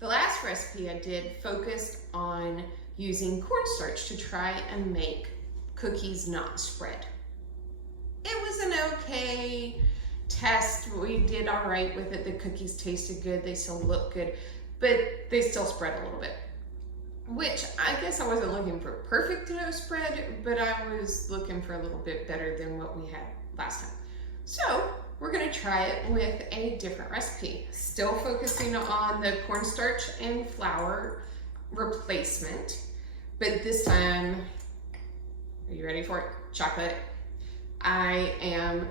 The last recipe I did focused on using cornstarch to try and make cookies not spread. It was an okay test. We did all right with it. The cookies tasted good. They still look good, but they still spread a little bit, which I guess I wasn't looking for perfect no spread, but I was looking for a little bit better than what we had last time. So we're gonna try it with a different recipe. Still focusing on the cornstarch and flour replacement, but this time, are you ready for it? Chocolate. I am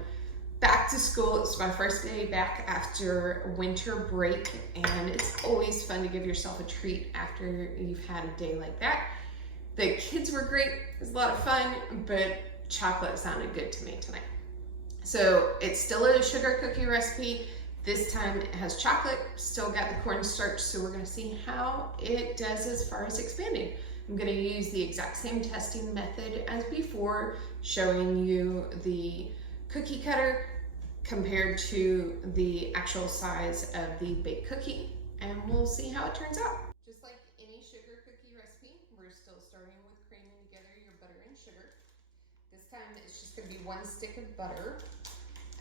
back to school. It's my first day back after winter break, and it's always fun to give yourself a treat after you've had a day like that. The kids were great. It was a lot of fun, but chocolate sounded good to me tonight. So it's still a sugar cookie recipe. This time it has chocolate, still got the cornstarch, so we're gonna see how it does as far as expanding. I'm gonna use the exact same testing method as before, showing you the cookie cutter compared to the actual size of the baked cookie, and we'll see how it turns out. Just like any sugar cookie recipe, we're still starting with creaming together your butter and sugar. This time it's just gonna be 1 stick of butter,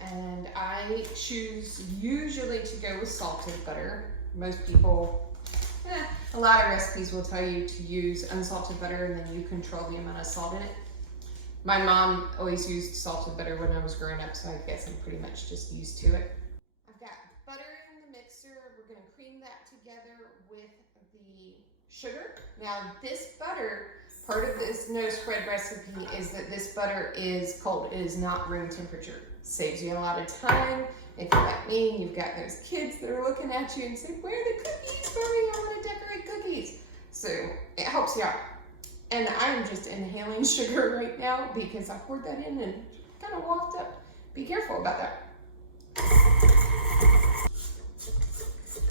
and I choose usually to go with salted butter. Most people, a lot of recipes will tell you to use unsalted butter and then you control the amount of salt in it. My mom always used salted butter when I was growing up, so I guess I'm pretty much just used to it. I've got butter in the mixer. We're gonna cream that together with the sugar. Now this butter, part of this no spread recipe is that this butter is cold. It is not room temperature. Saves you a lot of time. If you're like me, you've got those kids that are looking at you and say, where are the cookies? Mommy, I want to decorate cookies. So it helps you out. And I'm just inhaling sugar right now because I poured that in and kind of walked up. Be careful about that.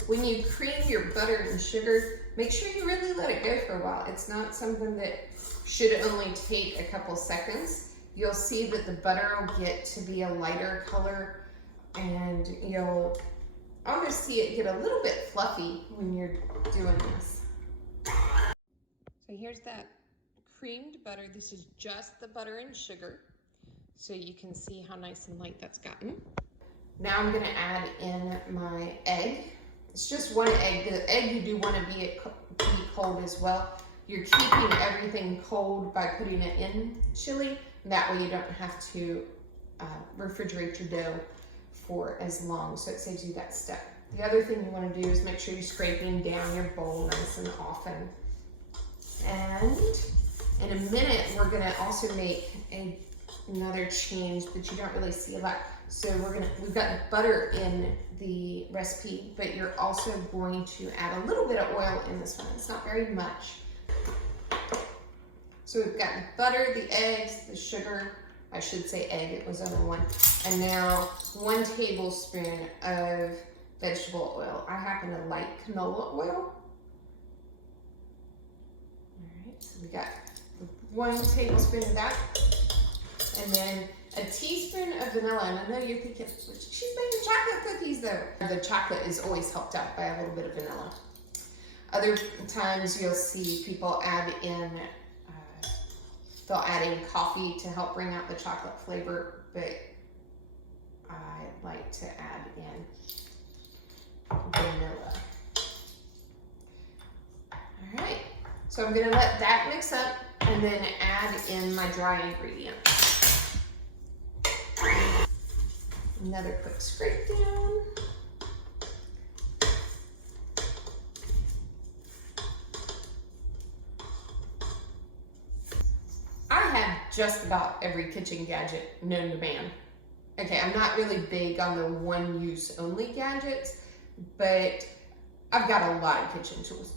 When you cream your butter and sugar, make sure you really let it go for a while. It's not something that should only take a couple seconds. You'll see that the butter will get to be a lighter color, and you'll almost see it get a little bit fluffy when you're doing this. So here's that creamed butter. This is just the butter and sugar, so you can see how nice and light that's gotten. Now I'm gonna add in my egg. It's just 1 egg. The egg you do want to be cold as well. You're keeping everything cold by putting it in chili. That way you don't have to refrigerate your dough for as long, so it saves you that step. The other thing you want to do is make sure you're scraping down your bowl nice and often. And in a minute, we're gonna also make another change that you don't really see a lot. So we've got butter in the recipe, but you're also going to add a little bit of oil in this one. It's not very much. So we've got the butter, the eggs, the sugar. I should say egg, it was only 1. And now 1 tablespoon of vegetable oil. I happen to like canola oil. All right, so we got 1 tablespoon of that. And then a teaspoon of vanilla. And I know you're thinking, she's making chocolate cookies though. The chocolate is always helped out by a little bit of vanilla. Other times you'll see people add in, they'll add in coffee to help bring out the chocolate flavor, but I like to add in vanilla. All right, so I'm gonna let that mix up and then add in my dry ingredients. Another quick scrape down. I have just about every kitchen gadget known to man. Okay, I'm not really big on the one-use only gadgets, but I've got a lot of kitchen tools.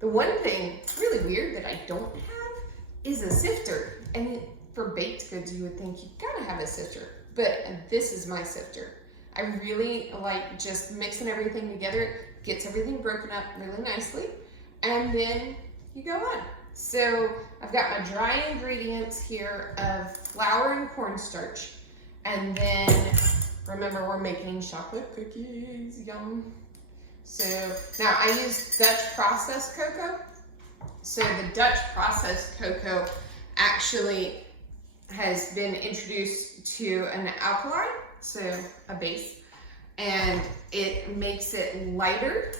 The one thing really weird that I don't have is a sifter. And for baked goods, you would think you gotta have a sifter, but this is my sifter. I really like just mixing everything together, gets everything broken up really nicely, and then you go on. So I've got my dry ingredients here of flour and cornstarch, and then remember we're making chocolate cookies, yum. So now I use Dutch processed cocoa. So the Dutch processed cocoa actually has been introduced to an alkali, so a base, and it makes it lighter.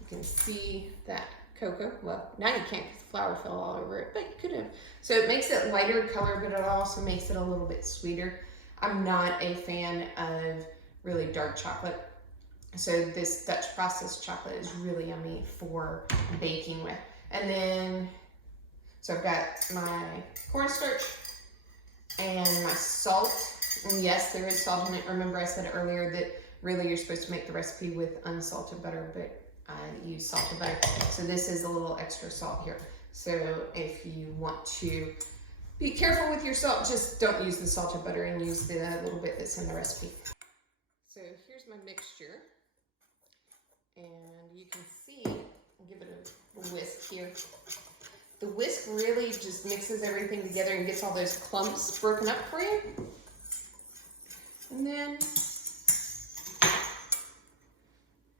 You can see that cocoa. Well, now you can't because the flour fell all over it, but you could have. So it makes it lighter color, but it also makes it a little bit sweeter. I'm not a fan of really dark chocolate. So this Dutch processed chocolate is really yummy for baking with. And then, so I've got my cornstarch and my salt. And yes, there is salt in it. Remember I said earlier that really you're supposed to make the recipe with unsalted butter, but I use salted butter. So this is a little extra salt here. So if you want to be careful with your salt, just don't use the salted butter and use the little bit that's in the recipe. So here's my mixture. And you can see, I'll give it a whisk here. The whisk really just mixes everything together and gets all those clumps broken up for you. And then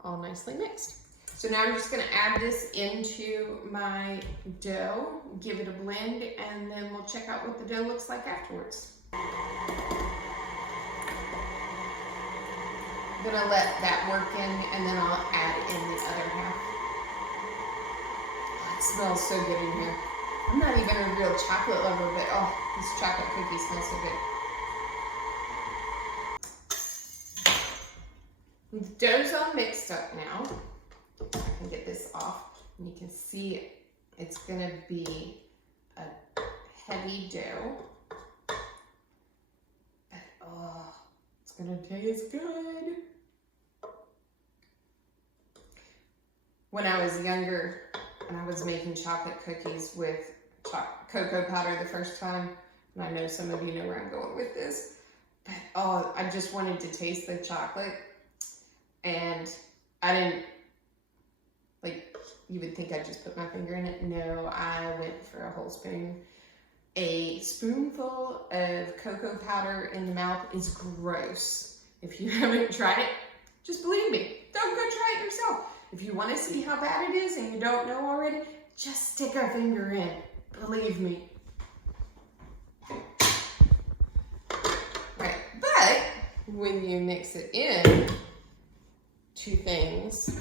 all nicely mixed. So now I'm just gonna add this into my dough, give it a blend, and then we'll check out what the dough looks like afterwards. I'm gonna let that work in, and then I'll add in the other half. Oh, it smells so good in here. I'm not even a real chocolate lover, but oh, this chocolate cookie smells so good. The dough's all mixed up now. I can get this off, and you can see it's gonna be a heavy dough. But oh, it's gonna taste good. When I was younger, and I was making chocolate cookies with cocoa powder the first time, and I know some of you know where I'm going with this, but oh, I just wanted to taste the chocolate, and I didn't, like, you would think I just put my finger in it. No, I went for a whole spoon. A spoonful of cocoa powder in the mouth is gross. If you haven't tried it, just believe me, don't go try it yourself. If you want to see how bad it is and you don't know already, just stick a finger in. Believe me. Right, but when you mix it in to things,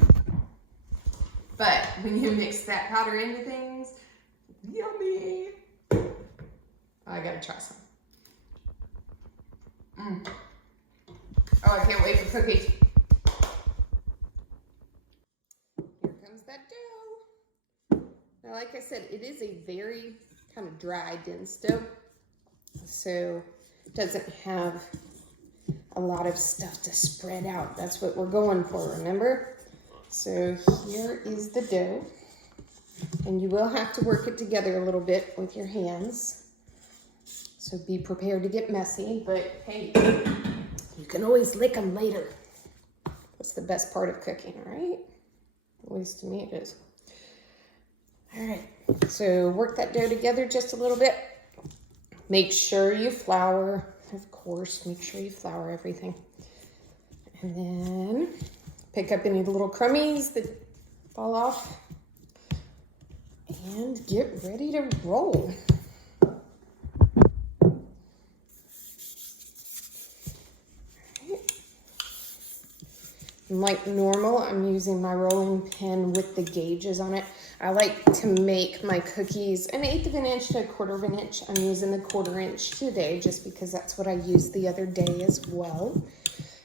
but when you mix that powder into things, yummy. I gotta try some. Oh, I can't wait for cookies. Now, like I said, it is a very kind of dry, dense dough, so it doesn't have a lot of stuff to spread out. That's what we're going for, remember? So here is the dough, and you will have to work it together a little bit with your hands. So be prepared to get messy, but hey, you can always lick them later. That's the best part of cooking, right? At least to me it is. All right, so work that dough together just a little bit. Make sure you flour, of course, make sure you flour everything. And then pick up any little crummies that fall off and get ready to roll. Like normal, I'm using my rolling pin with the gauges on it. I like to make my cookies an 1/8 of an inch to 1/4 of an inch. I'm using the 1/4 inch today just because that's what I used the other day as well.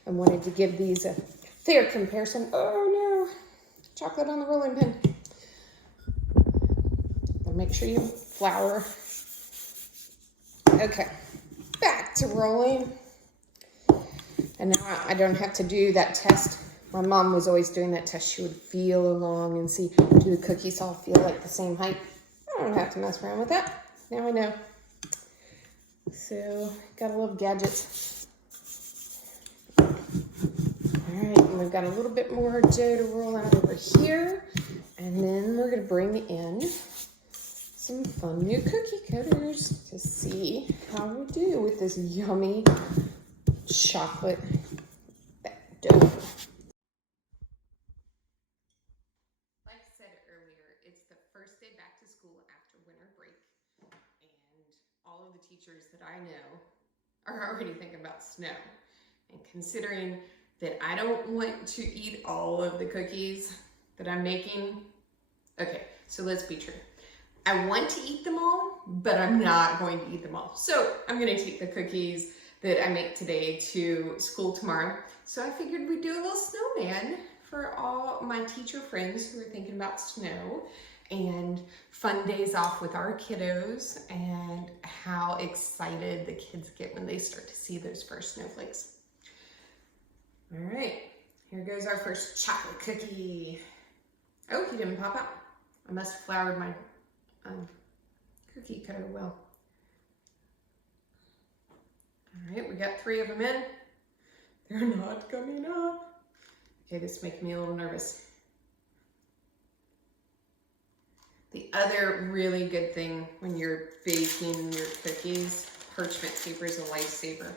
I wanted to give these a fair comparison. Oh no, chocolate on the rolling pin. But make sure you flour. Okay, back to rolling. And now I don't have to do that test. My mom was always doing that test. She would feel along and see, do the cookies all feel like the same height? I don't have to mess around with that. Now I know. So, got a little gadget. All right, and we've got a little bit more dough to roll out over here. And then we're gonna bring in some fun new cookie cutters to see how we do with this yummy chocolate dough. teachers that I know are already thinking about snow. And considering that I don't want to eat all of the cookies that I'm making, okay, so let's be true. I want to eat them all, but I'm not going to eat them all. So I'm gonna take the cookies that I make today to school tomorrow. So I figured we'd do a little snowman for all my teacher friends who are thinking about snow and fun days off with our kiddos and how excited the kids get when they start to see those first snowflakes. All right, here goes our first chocolate cookie. Oh, he didn't pop out. I must have floured my cookie cutter well. All right, we got 3 of them in. They're not coming up. Okay, this is making me a little nervous. The other really good thing when you're baking your cookies, parchment paper is a lifesaver.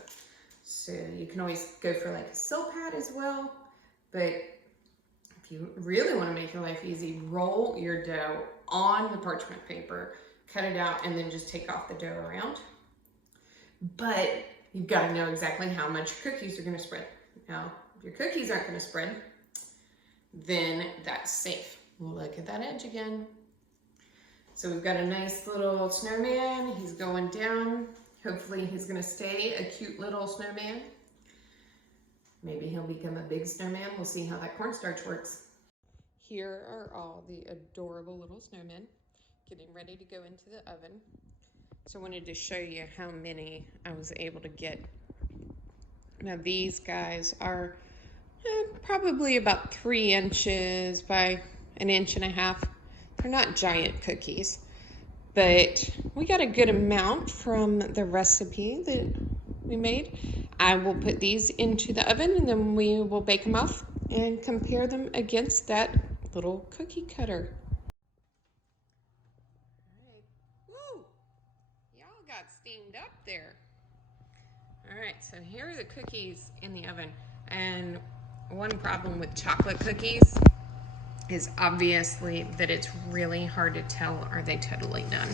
So you can always go for like a Silpat as well, but if you really want to make your life easy, roll your dough on the parchment paper, cut it out, and then just take off the dough around. But you've got to know exactly how much cookies are going to spread. Now, if your cookies aren't going to spread, then that's safe. Look at that edge again. So we've got a nice little snowman. He's going down. Hopefully he's going to stay a cute little snowman. Maybe he'll become a big snowman. We'll see how that cornstarch works. Here are all the adorable little snowmen getting ready to go into the oven. So I wanted to show you how many I was able to get. Now these guys are probably about 3 inches by 1.5 inches. They're not giant cookies, but we got a good amount from the recipe that we made. I will put these into the oven and then we will bake them off and compare them against that little cookie cutter. All right. Woo! Y'all got steamed up there. All right, so here are the cookies in the oven. And one problem with chocolate cookies is obviously that it's really hard to tell, are they totally done?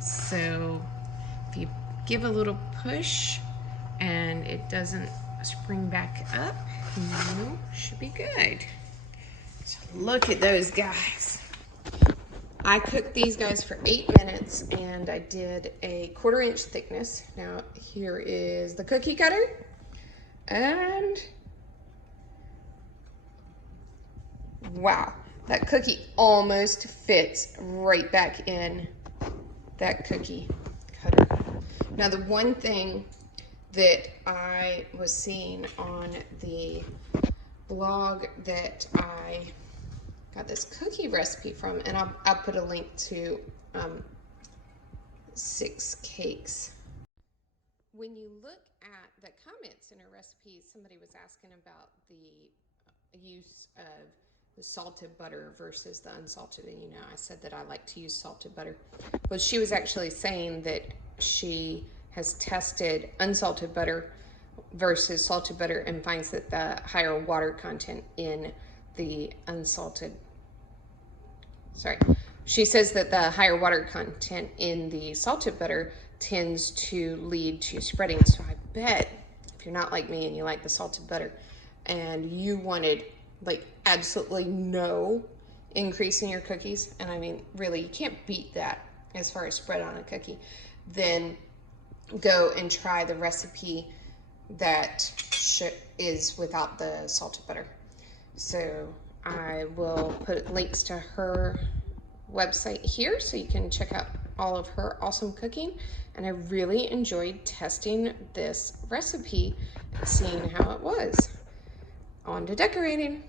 So if you give a little push and it doesn't spring back up, you should be good. So look at those guys. I cooked these guys for 8 minutes and I did a 1/4 inch thickness. Now here is the cookie cutter and wow, that cookie almost fits right back in that cookie cutter. Now the one thing that I was seeing on the blog that I got this cookie recipe from, and I'll put a link to 6 cakes. When you look at the comments in a recipe, somebody was asking about the use of the salted butter versus the unsalted. And you know, I said that I like to use salted butter. Well, she was actually saying that she has tested unsalted butter versus salted butter and finds that the higher water content in the she says that the higher water content in the salted butter tends to lead to spreading. So I bet if you're not like me and you like the salted butter and you wanted like absolutely no increase in your cookies, and I mean really you can't beat that as far as spread on a cookie, then go and try the recipe that is without the salted butter. So I will put links to her website here so you can check out all of her awesome cooking. And I really enjoyed testing this recipe and seeing how it was. On to decorating.